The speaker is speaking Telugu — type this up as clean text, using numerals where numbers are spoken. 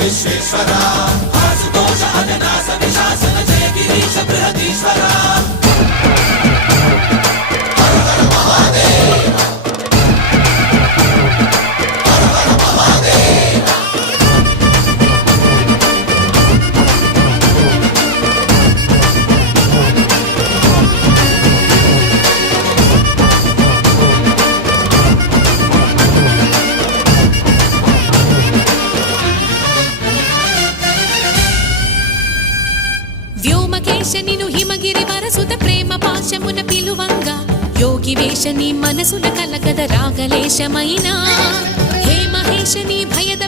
విశ్వేశ్వరా ఆశుతోష అవినాశ విశాసన జయ గిరీశ బృహదీశ్వరా వ్యోమకేశనిను హిమగిరి వరసుత ప్రేమ పాశమున పిలువంగా యోగి వేషని మనసున కలకద రాగలేశమైనా హే మహేశని భయద